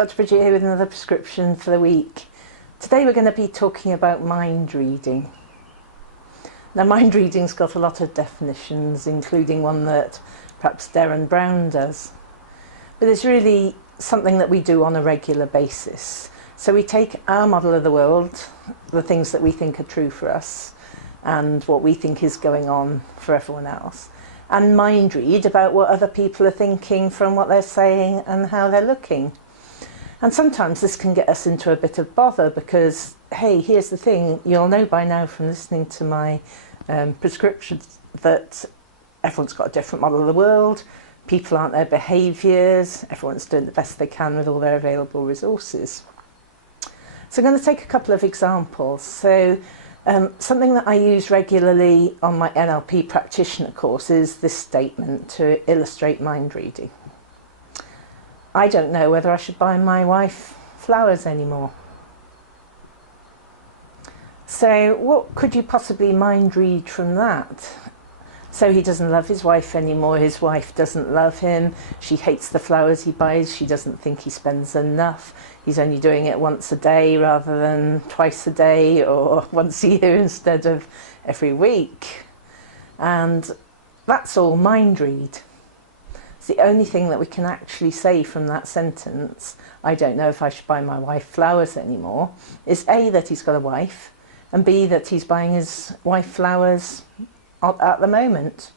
Dr. Bridget here with another prescription for the week. Today we're going to be talking about mind reading. Now, mind reading's got a lot of definitions, including one that perhaps Darren Brown does. But it's really something that we do on a regular basis. So we take our model of the world, the things that we think are true for us, and what we think is going on for everyone else, and mind read about what other people are thinking from what they're saying and how they're looking. And sometimes this can get us into a bit of bother because, hey, here's the thing, you'll know by now from listening to my prescriptions that everyone's got a different model of the world, people aren't their behaviours, everyone's doing the best they can with all their available resources. So I'm going to take a couple of examples. So something that I use regularly on my NLP practitioner course is this statement to illustrate mind reading. I don't know whether I should buy my wife flowers anymore. So what could you possibly mind read from that? So he doesn't love his wife anymore, his wife doesn't love him, she hates the flowers he buys, she doesn't think he spends enough, he's only doing it once a day rather than twice a day or once a year instead of every week. And that's all mind read. It's the only thing that we can actually say from that sentence, I don't know if I should buy my wife flowers anymore, is A, that he's got a wife, and B, that he's buying his wife flowers at the moment.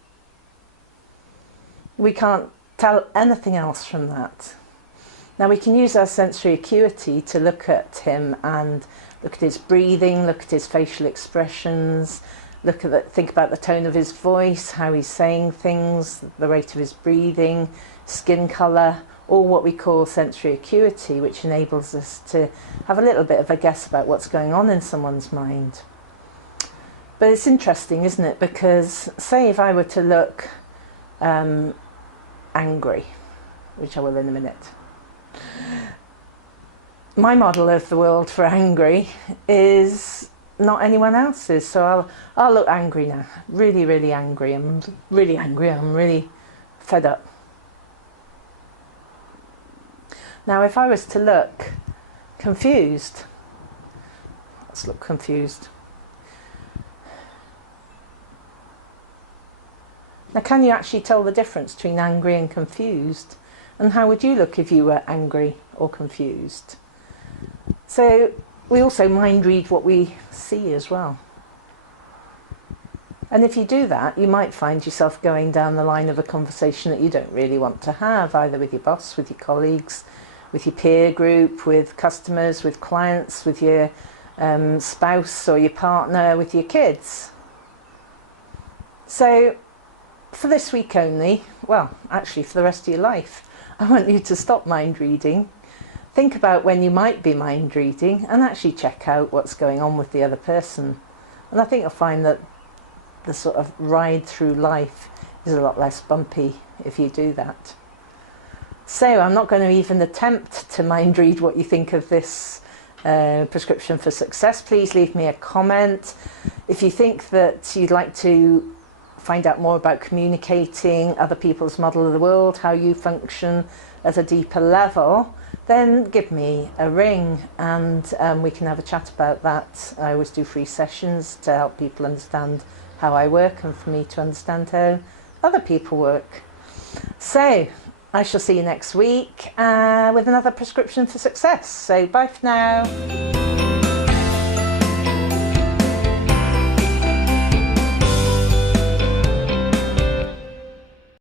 We can't tell anything else from that. Now we can use our sensory acuity to look at him and look at his breathing, look at his facial expressions, think about the tone of his voice, how he's saying things, the rate of his breathing, skin colour, all what we call sensory acuity, which enables us to have a little bit of a guess about what's going on in someone's mind. But it's interesting, isn't it? Because say if I were to look angry, which I will in a minute, my model of the world for angry is not anyone else's. So I'll look angry now, really, really angry. I'm really angry, I'm really fed up. Now if I was to look confused, let's look confused. Now, can you actually tell the difference between angry and confused? And how would you look if you were angry or confused? So we also mind read what we see as well. And if you do that, you might find yourself going down the line of a conversation that you don't really want to have, either with your boss, with your colleagues, with your peer group, with customers, with clients, with your spouse or your partner, with your kids. So for this week only, well, actually for the rest of your life, I want you to stop mind reading, think about when you might be mind reading, and actually check out what's going on with the other person. And I think you'll find that the sort of ride through life is a lot less bumpy if you do that. So I'm not going to even attempt to mind read what you think of this prescription for success. Please leave me a comment. If you think that you'd like to find out more about communicating other people's model of the world, how you function at a deeper level, then give me a ring and we can have a chat about that. I always do free sessions to help people understand how I work and for me to understand how other people work. So I shall see you next week with another prescription for success. So bye for now.